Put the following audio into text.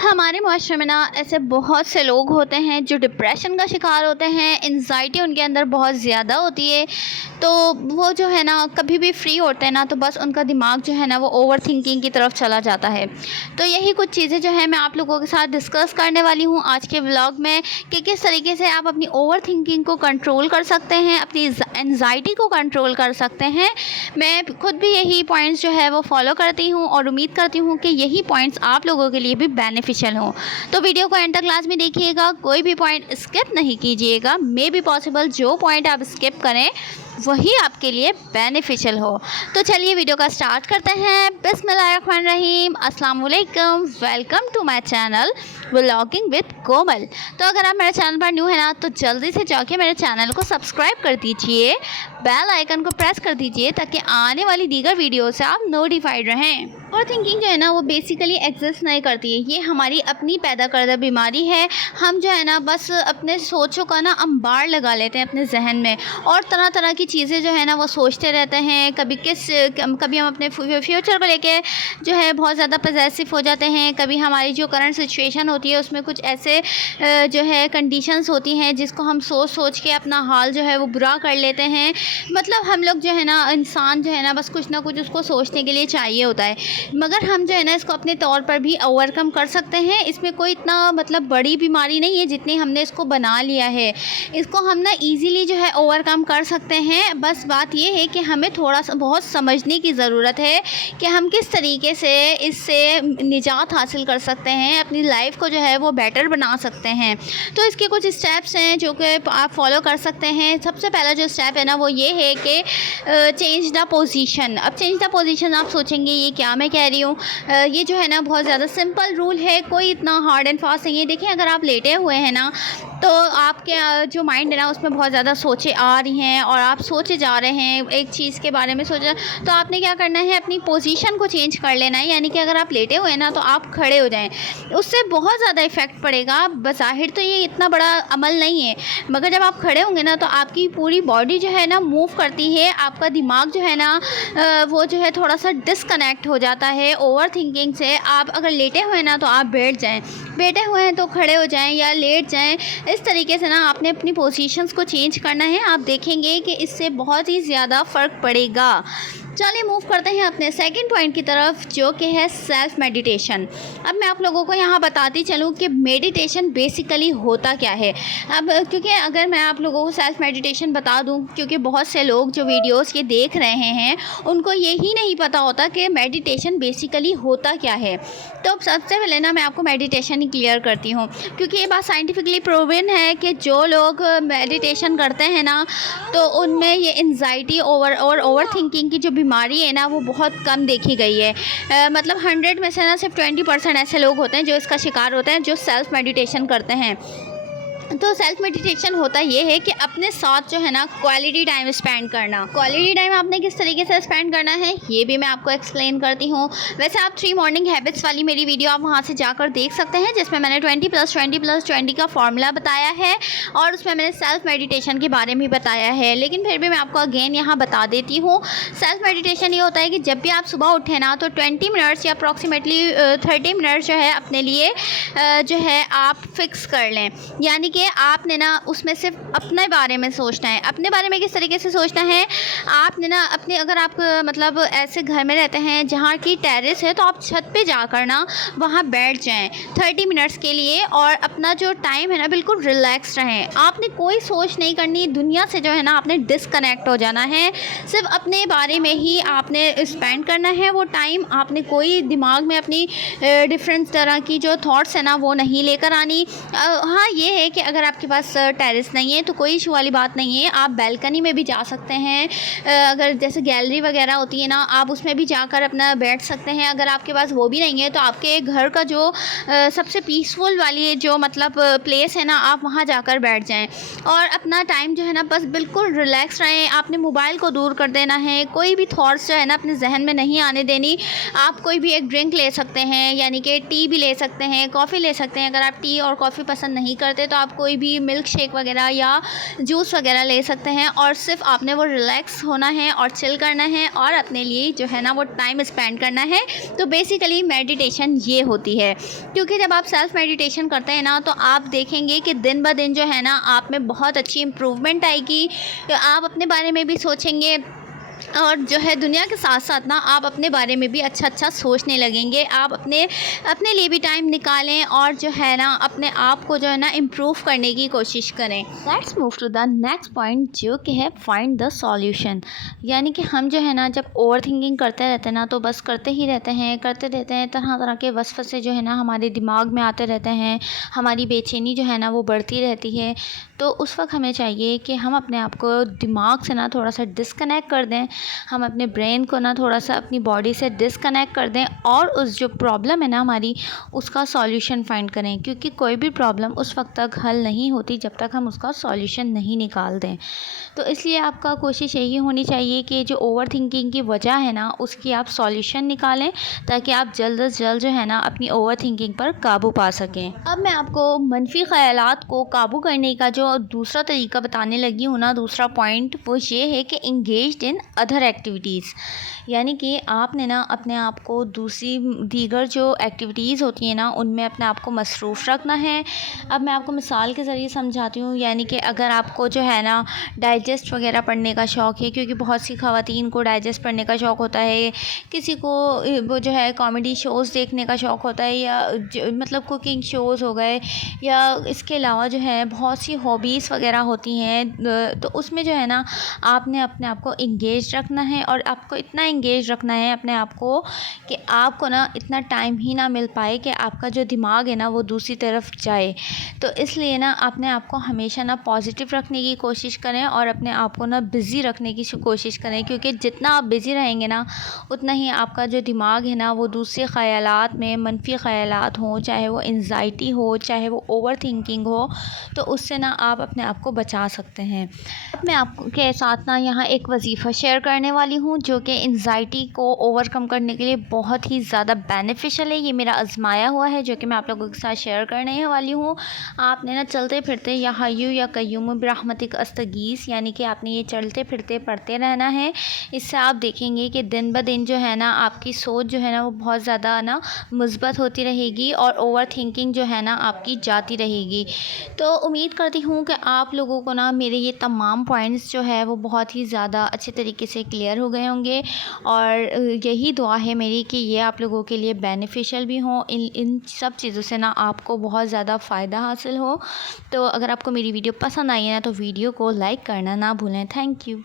हमारे मुआशरे में ना ऐसे बहुत से लोग होते हैं जो डिप्रेशन का शिकार होते हैं, एंजाइटी उनके अंदर बहुत ज़्यादा होती है। तो वो जो है ना कभी भी फ्री होते हैं ना तो बस उनका दिमाग जो है ना वो ओवर थिंकिंग की तरफ चला जाता है। तो यही कुछ चीज़ें जो है मैं आप लोगों के साथ डिस्कस करने वाली हूँ आज के व्लॉग में कि किस तरीके से आप अपनी ओवर थिंकिंग को कंट्रोल कर सकते हैं, अपनी एंजाइटी को कंट्रोल कर सकते हैं। मैं खुद भी यही पॉइंट्स जो है वो फॉलो करती हूँ और उम्मीद करती हूँ कि यही पॉइंट्स आप लोगों के लिए भी बेनिफिशियल हो। तो वीडियो को एंड तक क्लास में देखिएगा, कोई भी पॉइंट स्किप नहीं कीजिएगा। मे बी पॉसिबल जो पॉइंट आप स्किप करें वही आपके लिए बेनिफिशियल हो। तो चलिए वीडियो का स्टार्ट करते हैं। बिस्मिल्लाहिर्रहमानिर्रहीम, अस्सलाम वालेकुम, welcome to my channel vlogging with Komal. तो अगर आप मेरे चैनल पर न्यू है ना तो जल्दी से जाके मेरे चैनल को सब्सक्राइब कर दीजिए, बेल आइकन को प्रेस कर दीजिए ताकि आने वाली दीगर वीडियो से आप नोटिफाइड रहें। ओवर थिंकिंग जो है ना वो बेसिकली एग्जिस्ट नहीं करती है, ये हमारी अपनी पैदा करदा बीमारी है। हम जो है ना बस अपने सोचों का ना अंबार लगा लेते हैं अपने जहन में और तरह तरह की चीज़ें जो है ना वो सोचते रहते हैं। कभी हम अपने फ्यूचर को लेके जो है बहुत ज़्यादा पॉजेसिव हो जाते हैं। कभी हमारी जो करंट सिचुएशन होती है उसमें कुछ ऐसे जो है कंडीशंस होती हैं जिसको हम सोच सोच के अपना हाल जो है वो बुरा कर लेते हैं। मतलब हम लोग जो है ना इंसान जो है ना बस कुछ ना कुछ उसको सोचने के लिए चाहिए होता है, मगर हम जो है ना इसको अपने तौर पर भी ओवरकम कर सकते हैं। इसमें कोई इतना मतलब बड़ी बीमारी नहीं है जितनी हमने इसको बना लिया है। इसको हम ना ईज़िली जो है ओवरकम कर सकते हैं। बस बात ये है कि हमें थोड़ा सा बहुत समझने की ज़रूरत है कि हम किस तरीके से इससे निजात हासिल कर सकते हैं, अपनी लाइफ को जो है वो बेटर बना सकते हैं। तो इसके कुछ स्टेप्स हैं जो कि आप फॉलो कर सकते हैं। सबसे पहला जो स्टेप है ना वो ये है कि चेंज द पोजीशन। अब चेंज द पोजीशन आप सोचेंगे ये क्या मैं कह रही हूँ। ये जो है ना बहुत ज़्यादा सिंपल रूल है, कोई इतना हार्ड एंड फास्ट नहीं है। देखिए अगर आप लेटे हुए हैं ना तो आपके जो माइंड है ना उसमें बहुत ज़्यादा सोचें आ रही हैं और आप सोचे जा रहे हैं एक चीज़ के बारे में सोचा, तो आपने क्या करना है अपनी पोजीशन को चेंज कर लेना है। यानी कि अगर आप लेटे हुए हैं ना तो आप खड़े हो जाएं, उससे बहुत ज़्यादा इफ़ेक्ट पड़ेगा। बज़ाहिर तो ये इतना बड़ा अमल नहीं है, मगर जब आप खड़े होंगे ना तो आपकी पूरी बॉडी जो है ना मूव करती है। आपका दिमाग जो है ना वो जो है थोड़ा सा डिस्कनेक्ट हो जाता है ओवर थिंकिंग से। आप अगर लेटे हुए हैं ना तो आप बैठ जाएँ, बैठे हुए हैं तो खड़े हो जाएं या लेट जाएं। इस तरीके से ना आपने अपनी पोजीशंस को चेंज करना है। आप देखेंगे कि इससे बहुत ही ज़्यादा फ़र्क पड़ेगा। चलिए मूव करते हैं अपने सेकंड पॉइंट की तरफ जो कि है सेल्फ़ मेडिटेशन। अब मैं आप लोगों को यहाँ बताती चलूँ कि मेडिटेशन बेसिकली होता क्या है। अब क्योंकि अगर मैं आप लोगों को सेल्फ़ मेडिटेशन बता दूँ, क्योंकि बहुत से लोग जो वीडियोस ये देख रहे हैं उनको यही नहीं पता होता कि मेडिटेशन बेसिकली होता क्या है। तो सबसे पहले ना मैं आपको मेडिटेशन ही क्लियर करती हूँ, क्योंकि ये बात साइंटिफिकली प्रूवन है कि जो लोग मेडिटेशन करते हैं ना तो उनमें ये एंजाइटी ओवर थिंकिंग की जो बीमारी है ना वो बहुत कम देखी गई है। मतलब 100 में से ना सिर्फ 20% ऐसे लोग होते हैं जो इसका शिकार होते हैं, जो सेल्फ़ मेडिटेशन करते हैं। तो सेल्फ मेडिटेशन होता ये है कि अपने साथ जो है ना क्वालिटी टाइम स्पेंड करना। क्वालिटी टाइम आपने किस तरीके से स्पेंड करना है ये भी मैं आपको एक्सप्लेन करती हूँ। वैसे आप 3 मॉर्निंग हैबिट्स वाली मेरी वीडियो आप वहाँ से जाकर देख सकते हैं, जिसमें मैंने 20+20+20 का फॉर्मूला बताया है और उसमें मैंने सेल्फ मेडिटेशन के बारे में बताया है। लेकिन फिर भी मैं आपको अगेन यहाँ बता देती हूँ। सेल्फ मेडिटेशन ये होता है कि जब भी आप सुबह उठे ना तो 20 मिनट्स या अप्रॉक्सीमेटली 30 मिनट्स जो है अपने लिए जो है आप फिक्स कर लें। यानी कि आपने ना उसमें सिर्फ अपने बारे में सोचना है। अपने बारे में किस तरीके से सोचना है, आपने ना अपने अगर आप मतलब ऐसे घर में रहते हैं जहाँ की टेरेस है तो आप छत पे जाकर ना वहाँ बैठ जाएं 30 मिनट्स के लिए और अपना जो टाइम है ना बिल्कुल रिलैक्स रहें। आपने कोई सोच नहीं करनी, दुनिया से जो है ना आपने डिस्कनेक्ट हो जाना है। सिर्फ अपने बारे में ही आपने स्पेंड करना है वो टाइम। आपने कोई दिमाग में अपनी डिफरेंट तरह की जो थॉट्स है ना वो नहीं लेकर आनी। हाँ ये है कि अगर आपके पास टेरेस नहीं है तो कोई इशू वाली बात नहीं है, आप बैल्कनी में भी जा सकते हैं। अगर जैसे गैलरी वगैरह होती है ना आप उसमें भी जाकर अपना बैठ सकते हैं। अगर आपके पास वो भी नहीं है तो आपके घर का जो सबसे पीसफुल वाली जो मतलब प्लेस है ना आप वहाँ जाकर बैठ जाएं और अपना टाइम जो है ना बस बिल्कुल रिलैक्स रहें। आपने मोबाइल को दूर कर देना है, कोई भी थॉट्स जो है ना अपने जहन में नहीं आने देनी। आप कोई भी एक ड्रिंक ले सकते हैं, यानी कि टी भी ले सकते हैं, कॉफ़ी ले सकते हैं। अगर आप टी और कॉफ़ी पसंद नहीं करते तो आप कोई भी मिल्क शेक वगैरह या जूस वगैरह ले सकते हैं, और सिर्फ आपने वो रिलैक्स होना है और चिल करना है और अपने लिए जो है ना वो टाइम स्पेंड करना है। तो बेसिकली मेडिटेशन ये होती है, क्योंकि जब आप सेल्फ मेडिटेशन करते हैं ना तो आप देखेंगे कि दिन ब दिन जो है ना आप में बहुत अच्छी इम्प्रूवमेंट आएगी। आप अपने बारे में भी सोचेंगे और जो है दुनिया के साथ साथ ना आप अपने बारे में भी अच्छा अच्छा सोचने लगेंगे। आप अपने अपने लिए भी टाइम निकालें और जो है ना अपने आप को जो है ना इम्प्रूव करने की कोशिश करें। Let's move to the next point, जो कि है फाइंड द सॉल्यूशन। यानी कि हम जो है ना जब ओवर थिंकिंग करते रहते हैं ना तो बस करते ही रहते हैं, करते रहते हैं, तरह तरह के वसवसे जो है ना हमारे दिमाग में आते रहते हैं, हमारी बेचैनी जो है ना वो बढ़ती रहती है। तो उस वक्त हमें चाहिए कि हम अपने आप को दिमाग से ना थोड़ा सा डिस्कनेक्ट कर दें, हम अपने ब्रेन को ना थोड़ा सा अपनी बॉडी से डिस्कनेक्ट कर दें और उस जो प्रॉब्लम है ना हमारी उसका सॉल्यूशन फाइंड करें, क्योंकि कोई भी प्रॉब्लम उस वक्त तक हल नहीं होती जब तक हम उसका सॉल्यूशन नहीं निकाल दें। तो इसलिए आपका कोशिश यही होनी चाहिए कि जो ओवर थिंकिंग की वजह है ना उसकी आप सॉल्यूशन निकालें, ताकि आप जल्द से जल्द जो है ना अपनी ओवर थिंकिंग पर काबू पा सकें। अब मैं आपको मनफी ख़यालात को काबू करने का जो दूसरा तरीका बताने लगी हूँ ना, दूसरा पॉइंट वो ये है कि इंगेज्ड इन अदर एक्टिविटीज़। यानी कि आपने ना अपने आप को दूसरी दीगर जो एक्टिविटीज़ होती हैं ना उनमें अपने आप को मसरूफ़ रखना है। अब मैं आपको मिसाल के ज़रिए समझाती हूँ। यानी कि अगर आपको जो है ना डाइजेस्ट वगैरह पढ़ने का शौक़ है, क्योंकि बहुत सी ख़वातीन को डाइजेस्ट पढ़ने का शौक़ होता है, किसी को वो जो है कॉमेडी शोज़ देखने का शौक़ होता है, या मतलब कुकिंग शोज़ हो गए, या इसके अलावा जो है बहुत सी हॉबीज़ वगैरह होती हैं। तो उसमें जो है ना आपने अपने आप को इंगेज रखना है, और आपको इतना इंगेज रखना है अपने आप को कि आपको ना इतना टाइम ही ना मिल पाए कि आपका जो दिमाग है ना वो दूसरी तरफ जाए। तो इसलिए ना अपने आप को हमेशा ना पॉजिटिव रखने की कोशिश करें और अपने आप को ना बिज़ी रखने की कोशिश करें, क्योंकि जितना आप बिज़ी रहेंगे ना उतना ही आपका जो दिमाग है ना वो दूसरे ख़यालात में मनफी ख़यालात हों, चाहे वो एंजाइटी हो, चाहे वो ओवर थिंकिंग हो, तो उससे ना आप अपने आप को बचा सकते हैं। अब मैं आपके साथ ना यहाँ एक वजीफ़ा शेयर करने वाली हूँ जो कि एंजाइटी को ओवरकम करने के लिए बहुत ही ज़्यादा बेनिफिशियल है। ये मेरा आजमाया हुआ है जो कि मैं आप लोगों के साथ शेयर करने वाली हूँ। आपने ना चलते फिरते या हय्यू या कय्यूम बिरहमतिक अस्तगीस, यानी कि आपने ये चलते फिरते पढ़ते रहना है। इससे आप देखेंगे कि दिन ब दिन जो है ना आपकी सोच जो है ना वो बहुत ज़्यादा ना मुस्बत होती रहेगी और ओवर थिंकिंग जो है ना आपकी जाती रहेगी। तो उम्मीद करती हूँ कि आप लोगों को ना मेरे ये तमाम पॉइंट्स जो है वो बहुत ही ज़्यादा अच्छे तरीके से क्लियर हो गए होंगे, और यही दुआ है मेरी कि ये आप लोगों के लिए बेनिफिशियल भी हों, इन सब चीज़ों से ना आपको बहुत ज़्यादा फ़ायदा हासिल हो। तो अगर आपको मेरी वीडियो पसंद आई है ना तो वीडियो को लाइक करना ना भूलें। Thank you.